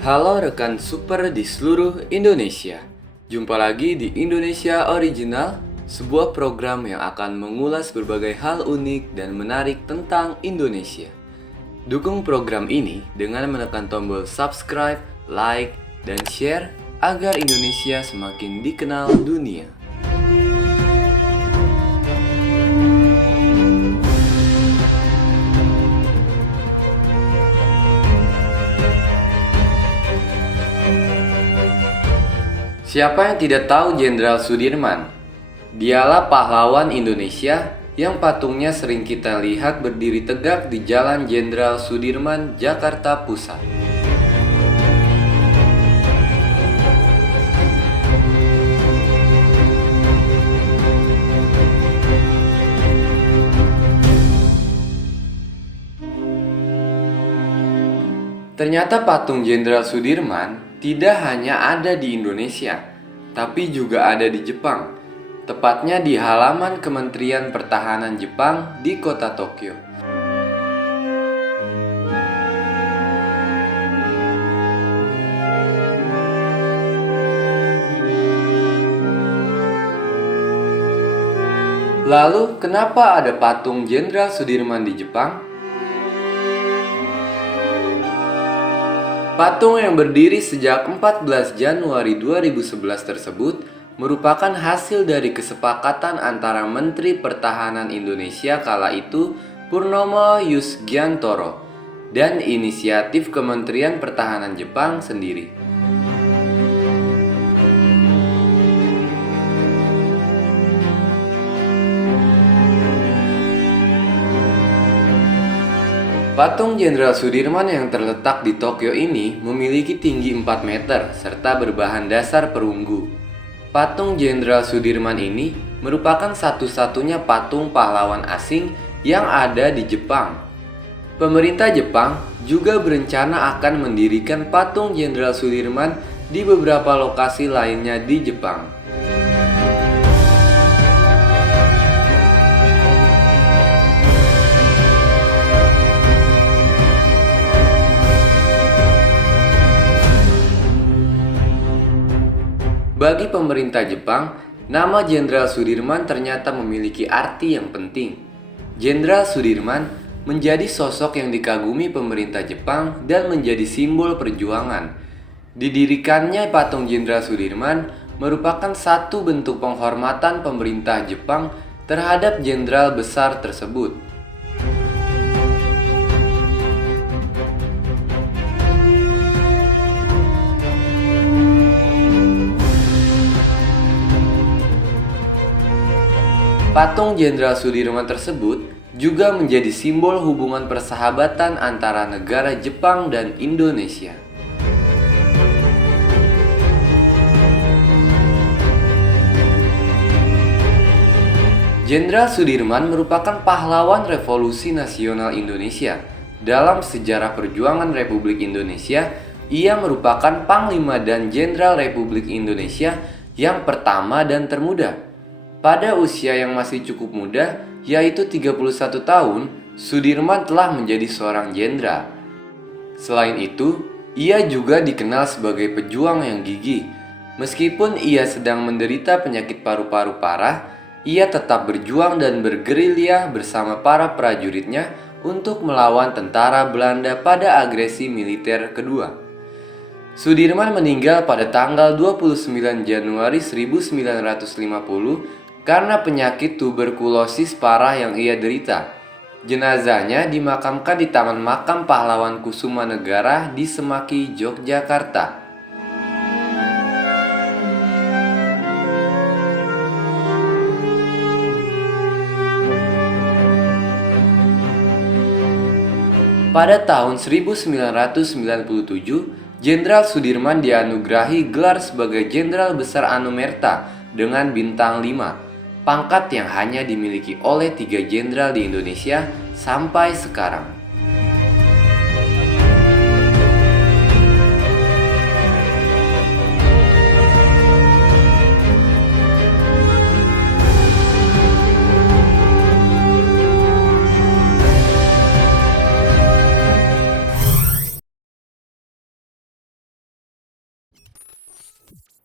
Halo rekan super di seluruh Indonesia. Jumpa lagi di Indonesia Original, sebuah program yang akan mengulas berbagai hal unik dan menarik tentang Indonesia. Dukung program ini dengan menekan tombol subscribe, like, dan share agar Indonesia semakin dikenal dunia. Siapa yang tidak tahu Jenderal Sudirman? Dialah pahlawan Indonesia yang patungnya sering kita lihat berdiri tegak di Jalan Jenderal Sudirman, Jakarta Pusat. Ternyata patung Jenderal Sudirman tidak hanya ada di Indonesia, tapi juga ada di Jepang, tepatnya di halaman Kementerian Pertahanan Jepang di kota Tokyo. Lalu, kenapa ada patung Jenderal Sudirman di Jepang? Patung yang berdiri sejak 14 Januari 2011 tersebut merupakan hasil dari kesepakatan antara Menteri Pertahanan Indonesia kala itu Purnomo Yusgiantoro dan inisiatif Kementerian Pertahanan Jepang sendiri. Patung Jenderal Sudirman yang terletak di Tokyo ini memiliki tinggi 4 meter serta berbahan dasar perunggu. Patung Jenderal Sudirman ini merupakan satu-satunya patung pahlawan asing yang ada di Jepang. Pemerintah Jepang juga berencana akan mendirikan patung Jenderal Sudirman di beberapa lokasi lainnya di Jepang. Bagi pemerintah Jepang, nama Jenderal Sudirman ternyata memiliki arti yang penting. Jenderal Sudirman menjadi sosok yang dikagumi pemerintah Jepang dan menjadi simbol perjuangan. Didirikannya patung Jenderal Sudirman merupakan satu bentuk penghormatan pemerintah Jepang terhadap jenderal besar tersebut. Patung Jenderal Sudirman tersebut juga menjadi simbol hubungan persahabatan antara negara Jepang dan Indonesia. Jenderal Sudirman merupakan pahlawan Revolusi Nasional Indonesia. Dalam sejarah perjuangan Republik Indonesia, ia merupakan Panglima dan Jenderal Republik Indonesia yang pertama dan termuda. Pada usia yang masih cukup muda, yaitu 31 tahun, Sudirman telah menjadi seorang jenderal. Selain itu, ia juga dikenal sebagai pejuang yang gigih. Meskipun ia sedang menderita penyakit paru-paru parah, ia tetap berjuang dan bergerilya bersama para prajuritnya untuk melawan tentara Belanda pada agresi militer kedua. Sudirman meninggal pada tanggal 29 Januari 1950 karena penyakit tuberkulosis parah yang ia derita. Jenazahnya dimakamkan di Taman Makam Pahlawan Kusuma Negara di Semaki, Yogyakarta. Pada tahun 1997, Jenderal Sudirman dianugerahi gelar sebagai Jenderal Besar Anumerta dengan bintang 5. Pangkat yang hanya dimiliki oleh 3 jenderal di Indonesia sampai sekarang.